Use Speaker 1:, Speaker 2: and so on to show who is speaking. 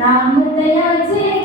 Speaker 1: ना हृदयाचे